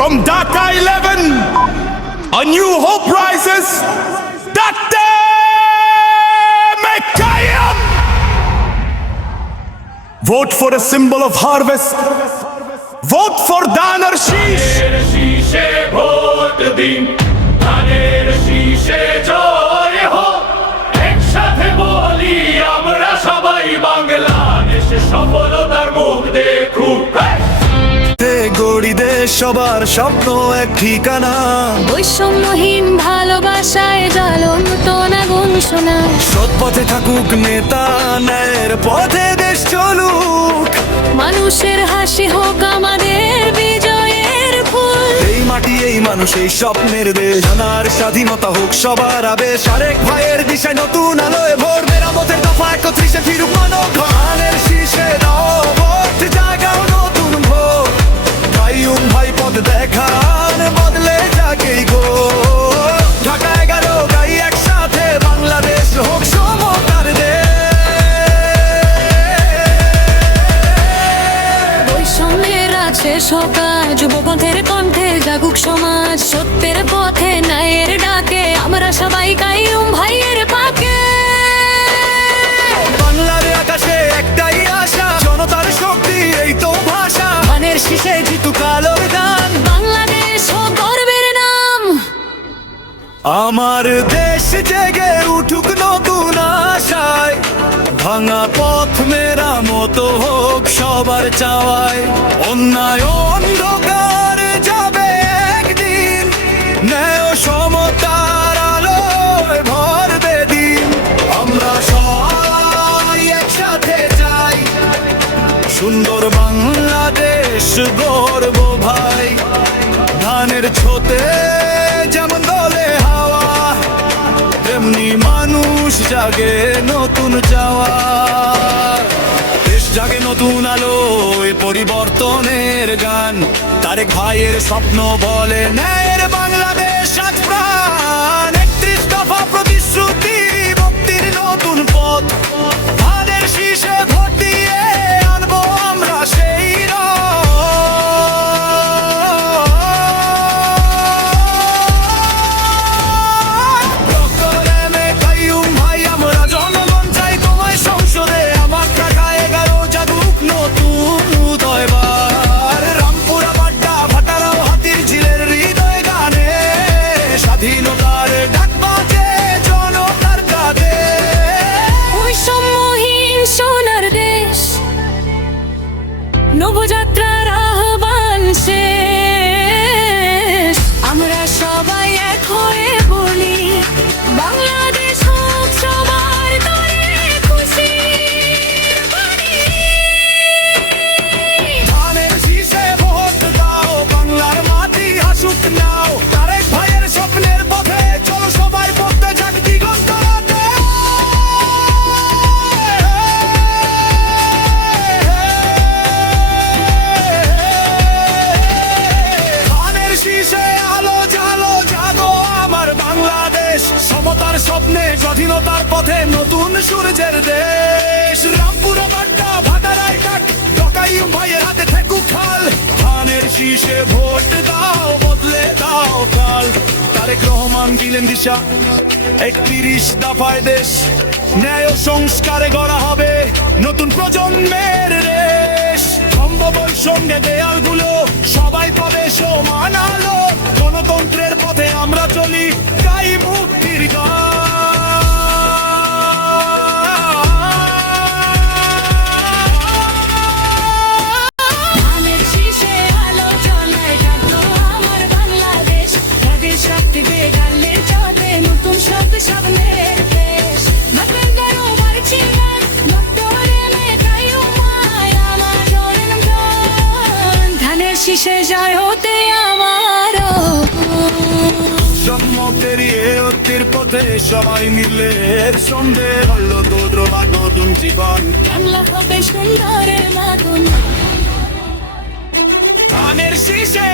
From Dhaka 11, a new hope rises. Dr. Mekayam! Vote for a symbol of harvest. Vote for Danar Sheesh. শীষে vote দিন, ধানের শীষে জয় হোক। একসাথে বলি আমরা সবাই বাংলাদেশ সফলতার মুখ দেখুক। গড়ি দেশ সবার স্বপ্ন এক ঠিকানা, বৈষম্যহীন ভালোবাসায় জ্বলন্ত আগুন শোনায়। সৎ পথে থাকুক নেতা, ন্যায়ের পথে দেশ চলুক। মানুষের হাসি হোক আমাদের বিজয়ের ফুল। এই মাটি এই মানুষ এই স্বপ্নের দেশ, জানার স্বাধীনতা হোক সবার আবেশ। আরেক ভাইয়ের দিশায় নতুন আলোয় ভোর, মেরামতের দফা 31-এ ফিরুক মানব। ধানের শীষে দাও ভোট, জাগাও নতুন ভোর। কাইয়ুম ভাই পথ দেখান, বদলে যাকেই গো। ঢাকা 11 গাই একসাথে, বাংলাদেশ হোক সমতার দেশ। বৈষম্যের আছে সকাল, যুবপথের কণ্ঠে জাগুক সমাজ। সত্যের পথে ন্যায়ের ডাকে আমরা সবাই কাইয়ুম ভাইয়ের পাকে। বাংলার আকাশে একটাই আশা, জনতার শক্তি এই তো ভাষা। ধানের শীষে জিতু কালোর গান, বাংলাদেশ হোক গর্বের নাম। আমার দেশ জেগে উঠুক নতুন আশায়। ভাঙা পথ মেরামত হোক সবার চাওয়ায়। অন্যায় অন্ধকার যাবে একদিন, ন্যায় ও সমতার আলোয় ভরবে দিন। আমরা সবাই একসাথে চাই সুন্দর বাংলাদেশ গর্ব ভাই। ধানের ছোতে যেমন দলে হাওয়া, তেমনি মানুষ জাগে নতুন চাওয়া। দেশ জাগে নতুন আলোয়, পরিবর্তনের গান। তারেক ভাইয়ের স্বপ্ন বলে ন্যায়ের বাংলাদেশ আজ প্রাণ। 31 দফা প্রতিশ্রুতি, মুক্তির নতুন পথ। ধানের শীষে ভোট দিয়ে আনবো আমরা সেই নবযাত্রার আহ্বান শেষ। আমরা সবাই এক হয়ে বলি বাংলাদেশ হোক সবার তরে খুশির বাণী। ধানের শীষে ভোট দাও, বাংলার মাটি হাসুক নাও। তারেক ভাইয়ের স্বপ্নের পথে চলো সবাই, পথে যাক দিগন্ত রাতে। ধানের শীষে আলো জালো জাগো আমার বাংলাদেশ। সমতার স্বপ্নে স্বাধীনতার পথে নতুন সূর্যের দেশ। রামপুর বাড্ডা ভাটারাই ডাক, কাইয়ুম ভাইয়ের হাতে থেকুক খাল। ধানের শীষে ভোট দাও, বদলে দাও কাল। তারেক রহমান দিলেন দিশা, 31 দফায় দেশ। ন্যায় ও সংস্কারে গড়া হবে নতুন প্রজন্মের দেশ। সম্ভব সঙ্গে দেয়ালগুলো সবাই পাবে সমান আলো। গণতন্ত্রের পথে আমরা চলি, গাই মুক্তির গান। ধানের শীষে আলো জ্বলায় জাগলো আমার বাংলাদেশ। তাদের শক্তি বেগালে চলে নতুন স্বপ্নের দেশ। নতুন গর্ব বাড়ছে গান, ডক্টরে কাইয়ুম ভাই আমার জনের গান। ধানের শীষে জয় হতে আমারও। সম্মুখের এর পথে সবাই মিলে সন্ধে হলো তোর নতুন জীবন। বাংলা হবে সুন্দরের মতন। ধানের শীষে